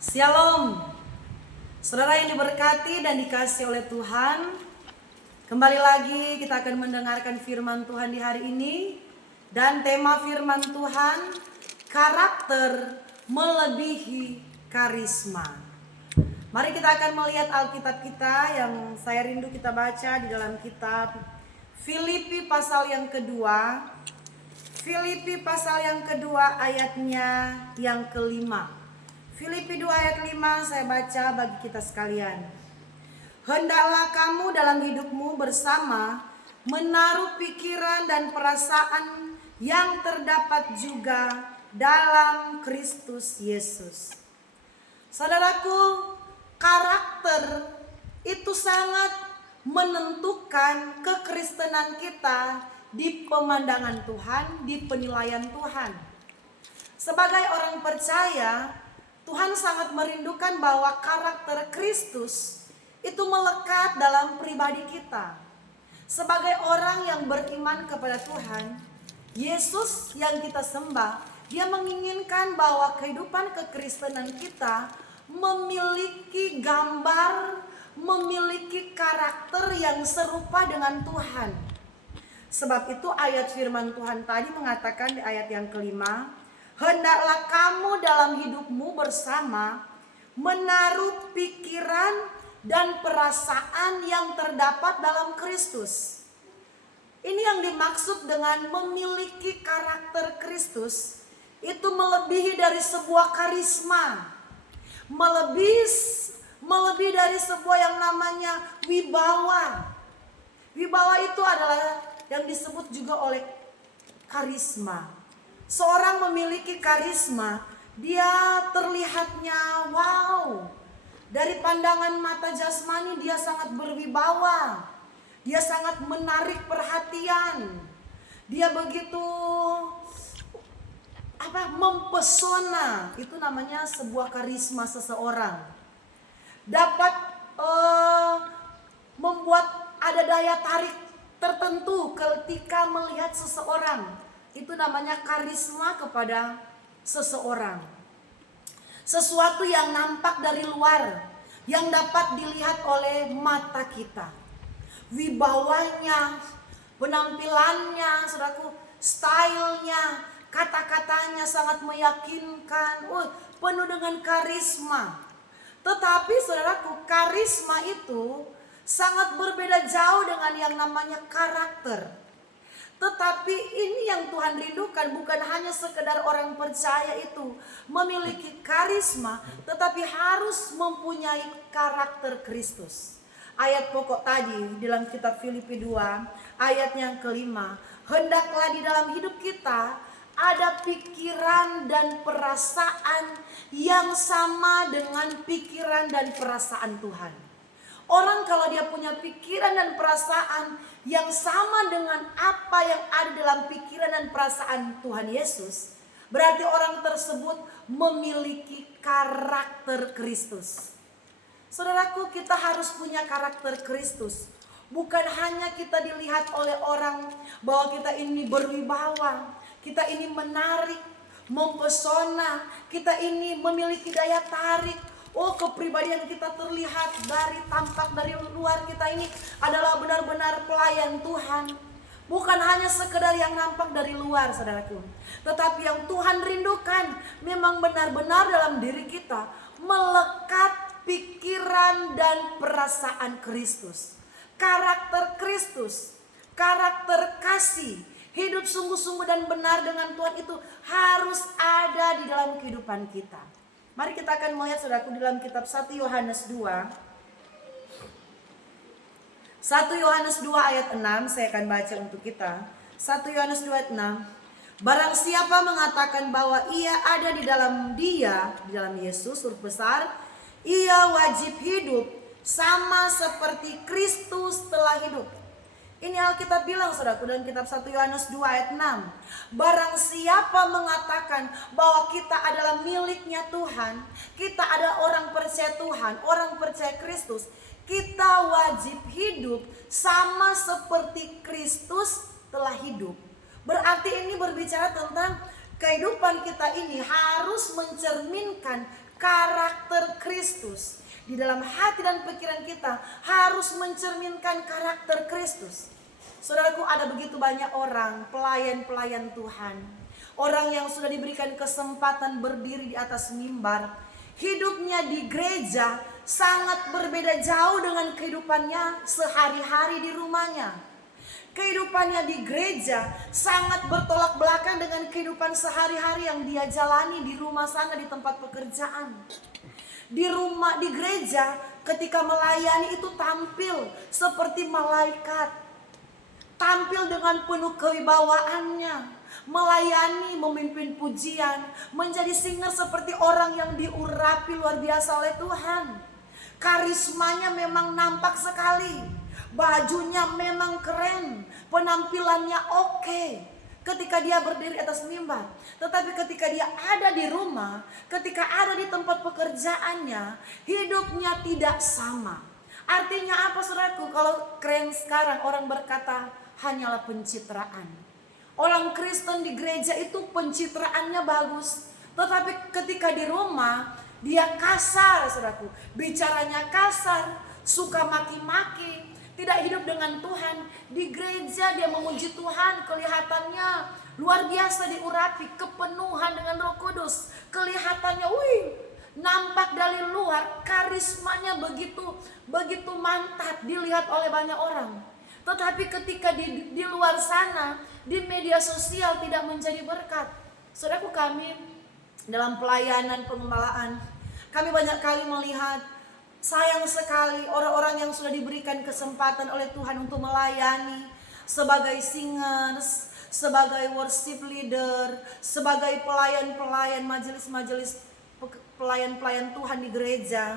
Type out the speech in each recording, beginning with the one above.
Shalom, saudara yang diberkati dan dikasihi oleh Tuhan. Kembali lagi kita akan mendengarkan firman Tuhan di hari ini. Dan tema firman Tuhan, karakter melebihi karisma. Mari kita akan melihat Alkitab kita yang saya rindu kita baca di dalam kitab Filipi pasal yang kedua. Filipi pasal yang kedua ayatnya yang kelima. Filipi 2 ayat 5 saya baca bagi kita sekalian. Hendaklah kamu dalam hidupmu bersama menaruh pikiran dan perasaan yang terdapat juga dalam Kristus Yesus. Saudaraku, karakter itu sangat menentukan kekristenan kita di pemandangan Tuhan, di penilaian Tuhan. Sebagai orang percaya, Tuhan sangat merindukan bahwa karakter Kristus itu melekat dalam pribadi kita. Sebagai orang yang beriman kepada Tuhan, Yesus yang kita sembah, Dia menginginkan bahwa kehidupan kekristenan kita memiliki gambar, memiliki karakter yang serupa dengan Tuhan. Sebab itu ayat firman Tuhan tadi mengatakan di ayat yang kelima, hendaklah kamu dalam hidupmu bersama menaruh pikiran dan perasaan yang terdapat dalam Kristus. Ini yang dimaksud dengan memiliki karakter Kristus, itu melebihi dari sebuah karisma, melebihi dari sebuah yang namanya wibawa. Wibawa itu adalah yang disebut juga oleh karisma. Seorang memiliki karisma, dia terlihatnya wow. Dari pandangan mata jasmani dia sangat berwibawa. Dia sangat menarik perhatian. Dia begitu mempesona. Itu namanya sebuah karisma seseorang. Dapat membuat ada daya tarik tertentu ketika melihat seseorang. Itu namanya karisma kepada seseorang. Sesuatu yang nampak dari luar, yang dapat dilihat oleh mata kita. Wibawanya, penampilannya, saudaraku, stylenya, kata-katanya sangat meyakinkan, penuh dengan karisma. Tetapi saudaraku, karisma itu sangat berbeda jauh dengan yang namanya karakter. Tetapi ini yang Tuhan rindukan, bukan hanya sekedar orang percaya itu memiliki karisma, tetapi harus mempunyai karakter Kristus. Ayat pokok tadi dalam kitab Filipi 2 ayat yang kelima, hendaklah di dalam hidup kita ada pikiran dan perasaan yang sama dengan pikiran dan perasaan Tuhan. Orang kalau dia punya pikiran dan perasaan yang sama dengan apa yang ada dalam pikiran dan perasaan Tuhan Yesus, berarti orang tersebut memiliki karakter Kristus. Saudaraku, kita harus punya karakter Kristus. Bukan hanya kita dilihat oleh orang bahwa kita ini berwibawa, kita ini menarik, mempesona, kita ini memiliki daya tarik. Kepribadian kita terlihat dari tampak dari luar kita ini adalah benar-benar pelayan Tuhan. Bukan hanya sekedar yang nampak dari luar, saudaraku. Tetapi yang Tuhan rindukan memang benar-benar dalam diri kita melekat pikiran dan perasaan Kristus. Karakter Kristus, karakter kasih, hidup sungguh-sungguh dan benar dengan Tuhan itu harus ada di dalam kehidupan kita. Mari kita akan melihat saudaraku dalam kitab 1 Yohanes 2. 1 Yohanes 2 ayat 6 saya akan baca untuk kita. 1 Yohanes 2 ayat 6. Barang siapa mengatakan bahwa ia ada di dalam Dia, di dalam Yesus huruf besar, ia wajib hidup sama seperti Kristus telah hidup. Ini Alkitab bilang saudaraku dalam kitab 1 Yohanes 2 ayat 6. Barang siapa mengatakan bahwa kita adalah miliknya Tuhan, kita adalah orang percaya Tuhan, orang percaya Kristus, kita wajib hidup sama seperti Kristus telah hidup. Berarti ini berbicara tentang kehidupan kita ini harus mencerminkan karakter Kristus. Di dalam hati dan pikiran kita harus mencerminkan karakter Kristus. Saudaraku, ada begitu banyak orang, pelayan-pelayan Tuhan, orang yang sudah diberikan kesempatan berdiri di atas mimbar. Hidupnya di gereja sangat berbeda jauh dengan kehidupannya sehari-hari di rumahnya. Kehidupannya di gereja sangat bertolak belakang dengan kehidupan sehari-hari yang dia jalani di rumah sana, di tempat pekerjaan. Di rumah, di gereja, ketika melayani itu tampil seperti malaikat, tampil dengan penuh kewibawaannya, melayani, memimpin pujian, menjadi singer seperti orang yang diurapi luar biasa oleh Tuhan. Karismanya memang nampak sekali. Bajunya memang keren, penampilannya oke ketika dia berdiri atas mimbar. Tetapi ketika dia ada di rumah, ketika ada di tempat pekerjaannya, hidupnya tidak sama. Artinya apa, saudaraku? Kalau keren sekarang orang berkata hanyalah pencitraan. Orang Kristen di gereja itu pencitraannya bagus, tetapi ketika di rumah dia kasar, saudaraku. Bicaranya kasar, suka maki-maki, tidak hidup dengan Tuhan. Di gereja dia memuji Tuhan, kelihatannya luar biasa diurapi, kepenuhan dengan Roh Kudus. Kelihatannya nampak dari luar, karismanya begitu mantap dilihat oleh banyak orang. Tetapi ketika di luar sana, di media sosial tidak menjadi berkat. Saudaraku, kami dalam pelayanan pengembalaan, kami banyak kali melihat, sayang sekali orang-orang yang sudah diberikan kesempatan oleh Tuhan untuk melayani sebagai singers, sebagai worship leader, sebagai pelayan-pelayan majelis-majelis, pelayan-pelayan Tuhan di gereja.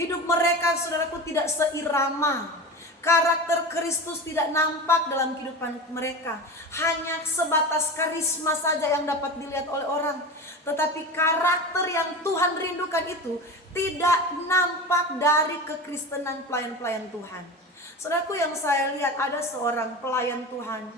Hidup mereka, saudaraku, tidak seirama. Karakter Kristus tidak nampak dalam kehidupan mereka. Hanya sebatas karisma saja yang dapat dilihat oleh orang. Tetapi karakter yang Tuhan rindukan itu tidak nampak dari kekristenan pelayan-pelayan Tuhan. Saudaraku, yang saya lihat ada seorang pelayan Tuhan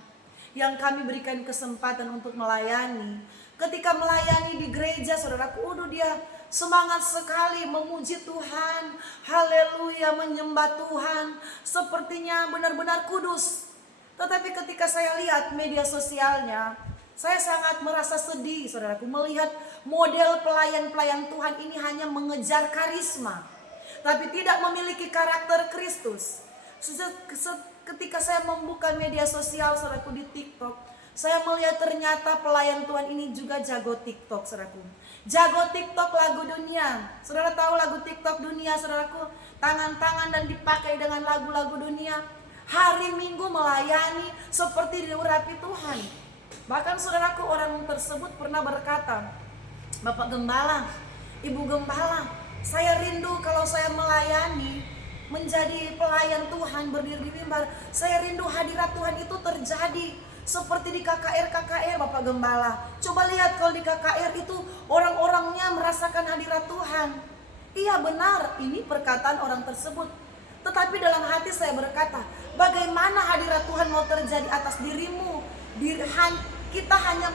yang kami berikan kesempatan untuk melayani. Ketika melayani di gereja, saudaraku, dia semangat sekali memuji Tuhan, haleluya, menyembah Tuhan, sepertinya benar-benar kudus. Tetapi ketika saya lihat media sosialnya, saya sangat merasa sedih, saudaraku, melihat model pelayan-pelayan Tuhan ini hanya mengejar karisma, tapi tidak memiliki karakter Kristus. Ketika saya membuka media sosial, saudaraku, di TikTok, saya melihat ternyata pelayan Tuhan ini juga jago TikTok, saudaraku. Jago TikTok lagu dunia. Saudara tahu lagu TikTok dunia, saudaraku? Tangan-tangan dan dipakai dengan lagu-lagu dunia. Hari Minggu melayani seperti diurapi Tuhan. Bahkan, saudaraku, orang tersebut pernah berkata, Bapak Gembala, Ibu Gembala, saya rindu kalau saya melayani, menjadi pelayan Tuhan, berdiri di mimbar, saya rindu hadirat Tuhan itu terjadi seperti di KKR Bapak Gembala. Coba lihat kalau di KKR itu orang-orangnya merasakan hadirat Tuhan. Iya, benar, ini perkataan orang tersebut. Tetapi dalam hati saya berkata, bagaimana hadirat Tuhan mau terjadi atas dirimu? Kita hanya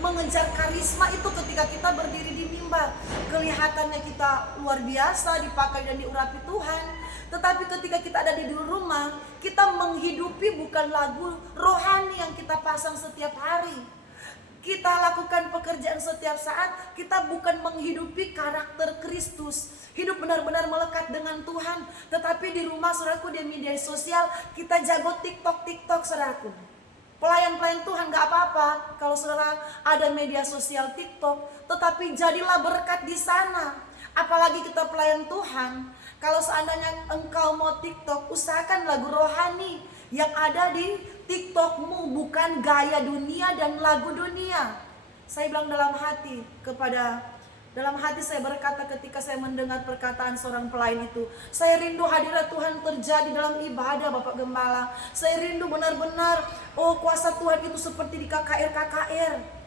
mengejar karisma itu ketika kita berdiri di mimbar. Kelihatannya kita luar biasa, dipakai dan diurapi Tuhan. Tetapi ketika kita ada di rumah, kita menghidupi bukan lagu rohani yang kita pasang setiap hari. Kita lakukan pekerjaan setiap saat, kita bukan menghidupi karakter Kristus. Hidup benar-benar melekat dengan Tuhan. Tetapi di rumah, saudaraku, di media sosial, kita jago TikTok, saudaraku. Pelayan-pelayan Tuhan gak apa-apa kalau saudara ada media sosial TikTok, tetapi jadilah berkat di sana. Apalagi kita pelayan Tuhan, kalau seandainya engkau mau TikTok, usahakan lagu rohani yang ada di TikTokmu, bukan gaya dunia dan lagu dunia. Saya bilang dalam hati saya berkata ketika saya mendengar perkataan seorang pelayan itu, saya rindu hadirat Tuhan terjadi dalam ibadah, Bapak Gembala. Saya rindu benar-benar, kuasa Tuhan itu seperti di KKR.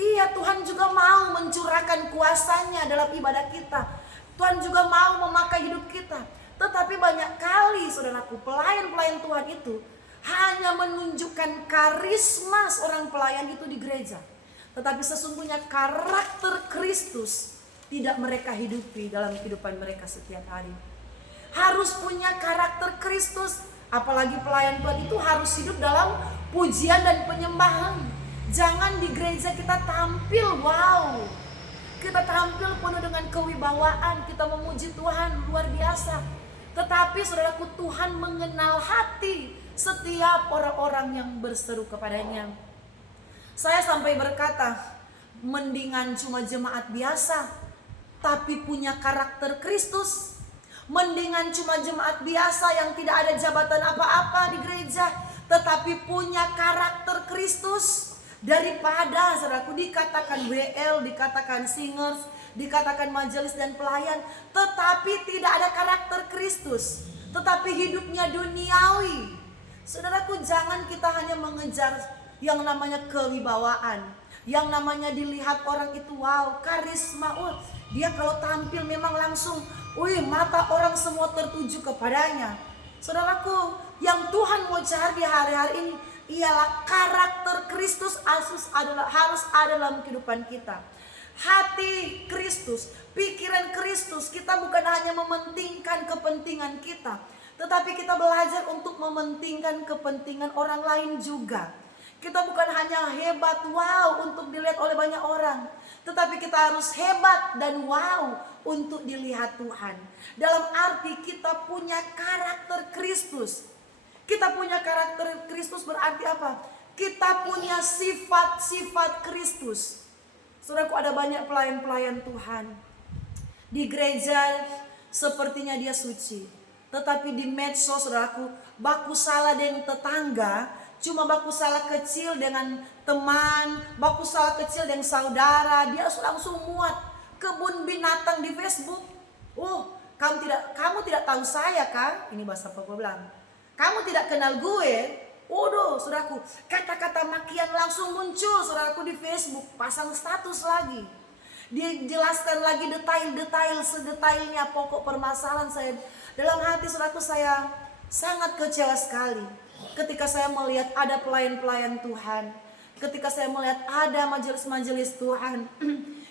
Iya, Tuhan juga mau mencurahkan kuasanya dalam ibadah kita. Tuhan juga mau memakai hidup kita. Tetapi banyak kali, saudaraku, pelayan-pelayan Tuhan itu hanya menunjukkan karisma seorang pelayan itu di gereja. Tetapi sesungguhnya karakter Kristus tidak mereka hidupi dalam kehidupan mereka setiap hari. Harus punya karakter Kristus. Apalagi pelayan Tuhan itu harus hidup dalam pujian dan penyembahan. Jangan di gereja kita tampil wow, kita tampil penuh dengan kewibawaan, kita memuji Tuhan luar biasa. Tetapi saudaraku, Tuhan mengenal hati setiap orang-orang yang berseru kepadanya. Saya sampai berkata, mendingan cuma jemaat biasa tapi punya karakter Kristus. Mendingan cuma jemaat biasa yang tidak ada jabatan apa-apa di gereja tetapi punya karakter Kristus, daripada saudaraku dikatakan WL, dikatakan singers, dikatakan majelis dan pelayan tetapi tidak ada karakter Kristus, tetapi hidupnya duniawi. Saudaraku, jangan kita hanya mengejar yang namanya kewibawaan, yang namanya dilihat orang itu wow, karisma, dia kalau tampil memang langsung mata orang semua tertuju kepadanya. Saudaraku, yang Tuhan mau cari di hari-hari ini ialah karakter Kristus harus ada dalam kehidupan kita. Hati Kristus, pikiran Kristus. Kita bukan hanya mementingkan kepentingan kita, tetapi kita belajar untuk mementingkan kepentingan orang lain juga. Kita bukan hanya hebat wow untuk dilihat oleh banyak orang, tetapi kita harus hebat dan wow untuk dilihat Tuhan. Dalam arti kita punya karakter Kristus. Kita punya karakter Kristus berarti apa? Kita punya sifat-sifat Kristus. Saudaraku, ada banyak pelayan-pelayan Tuhan di gereja sepertinya dia suci, tetapi di medsos saudaraku baku salah dengan tetangga, cuma baku salah kecil dengan teman, baku salah kecil dengan saudara, dia langsung muat kebun binatang di Facebook. Kamu tidak tahu saya kan? Ini bahasa apa gue bilang? Kamu tidak kenal gue? Saudaraku, kata-kata makian langsung muncul saudaraku di Facebook, pasang status lagi. Dia jelaskan lagi detail-detail, sedetailnya pokok permasalahan saya. Dalam hati saudaraku, saya sangat kecewa sekali ketika saya melihat ada pelayan-pelayan Tuhan, ketika saya melihat ada majelis-majelis Tuhan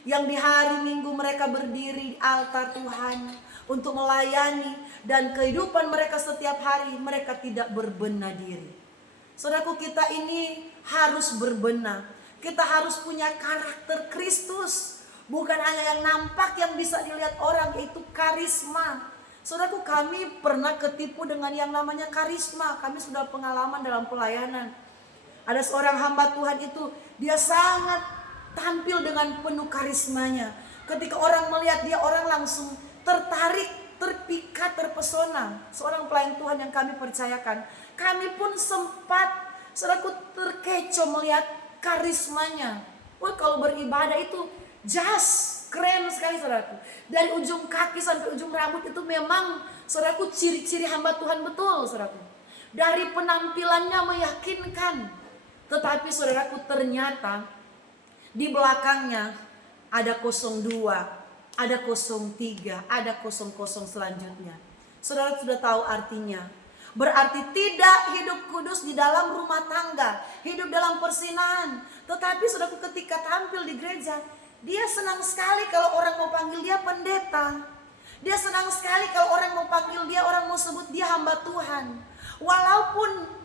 yang di hari Minggu mereka berdiri di altar Tuhan untuk melayani, dan kehidupan mereka setiap hari mereka tidak berbenah diri. Saudaraku, kita ini harus berbenah. Kita harus punya karakter Kristus, bukan hanya yang nampak yang bisa dilihat orang, yaitu karisma. Saudaraku, kami pernah ketipu dengan yang namanya karisma. Kami sudah pengalaman dalam pelayanan. Ada seorang hamba Tuhan itu, dia sangat tampil dengan penuh karismanya. Ketika orang melihat dia, orang langsung tertarik, terpikat, terpesona. Seorang pelayan Tuhan yang kami percayakan. Kami pun sempat, saudaraku, terkecoh melihat karismanya. Kalau beribadah itu jas, keren sekali saudaraku. Dari ujung kaki sampai ujung rambut itu memang saudaraku ciri-ciri hamba Tuhan betul saudaraku. Dari penampilannya meyakinkan. Tetapi saudaraku, ternyata di belakangnya ada 02, ada 03, ada 00 selanjutnya. Saudara sudah tahu artinya. Berarti tidak hidup kudus di dalam rumah tangga, hidup dalam persinahan. Tetapi saudaraku, ketika tampil di gereja, dia senang sekali kalau orang mau panggil dia pendeta. Dia senang sekali kalau orang mau panggil dia, orang mau sebut dia hamba Tuhan. Walaupun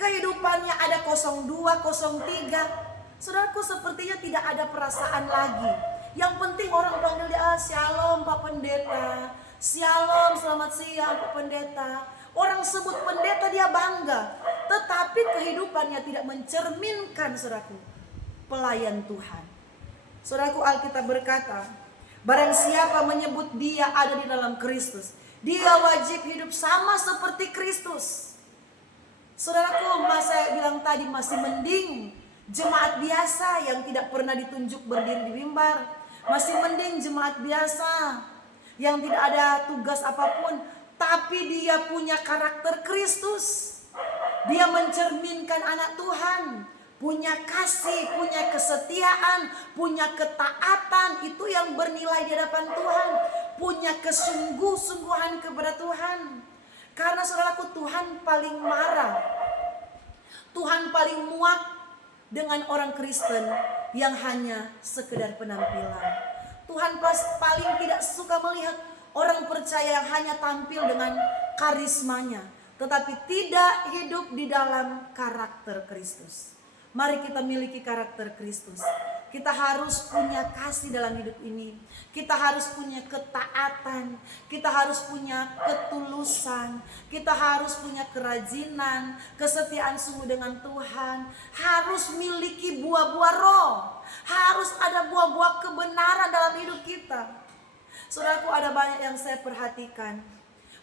kehidupannya ada 02, 03, saudaraku, sepertinya tidak ada perasaan lagi. Yang penting orang panggil dia, shalom Pak Pendeta, shalom selamat siang Pak Pendeta. Orang sebut pendeta dia bangga, tetapi kehidupannya tidak mencerminkan saudaraku pelayan Tuhan. Saudaraku, Alkitab berkata, barang siapa menyebut dia ada di dalam Kristus, dia wajib hidup sama seperti Kristus. Saudaraku, saya bilang tadi, masih mending jemaat biasa yang tidak pernah ditunjuk berdiri di mimbar. Masih mending jemaat biasa yang tidak ada tugas apapun, tapi dia punya karakter Kristus. Dia mencerminkan anak Tuhan, punya kasih, punya kesetiaan, punya ketaatan. Itu yang bernilai di hadapan Tuhan. Punya kesungguh-sungguhan kepada Tuhan. Karena saudaraku, Tuhan paling marah, Tuhan paling muak dengan orang Kristen yang hanya sekedar penampilan. Tuhan paling tidak suka melihat orang percaya yang hanya tampil dengan karismanya, tetapi tidak hidup di dalam karakter Kristus. Mari kita miliki karakter Kristus. Kita harus punya kasih dalam hidup ini. Kita harus punya ketaatan. Kita harus punya ketulusan. Kita harus punya kerajinan, kesetiaan sungguh dengan Tuhan. Harus miliki buah-buah roh. Harus ada buah-buah kebenaran dalam hidup kita. Saudaraku, ada banyak yang saya perhatikan.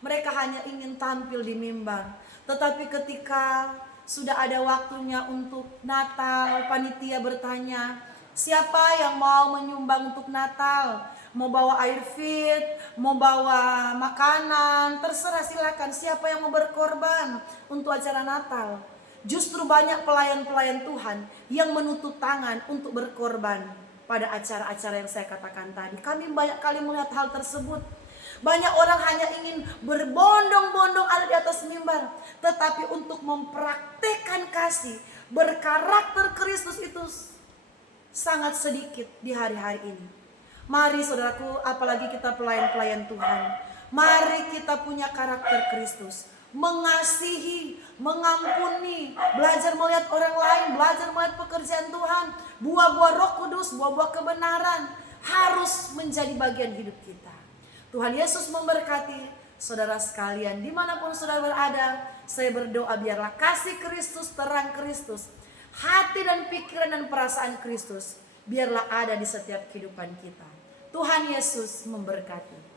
Mereka hanya ingin tampil di mimbar. Tetapi ketika sudah ada waktunya untuk Natal, panitia bertanya, siapa yang mau menyumbang untuk Natal? Mau bawa air fit, mau bawa makanan, terserah, silakan. Siapa yang mau berkorban untuk acara Natal? Justru banyak pelayan-pelayan Tuhan yang menutup tangan untuk berkorban pada acara-acara yang saya katakan tadi. Kami banyak kali melihat hal tersebut. Banyak orang hanya ingin berbondong-bondong ada di atas mimbar, tetapi untuk mempraktekkan kasih, berkarakter Kristus itu sangat sedikit di hari-hari ini. Mari saudaraku, apalagi kita pelayan-pelayan Tuhan, mari kita punya karakter Kristus, mengasihi, mengampuni, belajar melihat orang lain, belajar melihat pekerjaan Tuhan. Buah-buah Roh Kudus, buah-buah kebenaran harus menjadi bagian hidup kita. Tuhan Yesus memberkati saudara sekalian dimanapun saudara berada. Saya berdoa biarlah kasih Kristus, terang Kristus, hati dan pikiran dan perasaan Kristus biarlah ada di setiap kehidupan kita. Tuhan Yesus memberkati.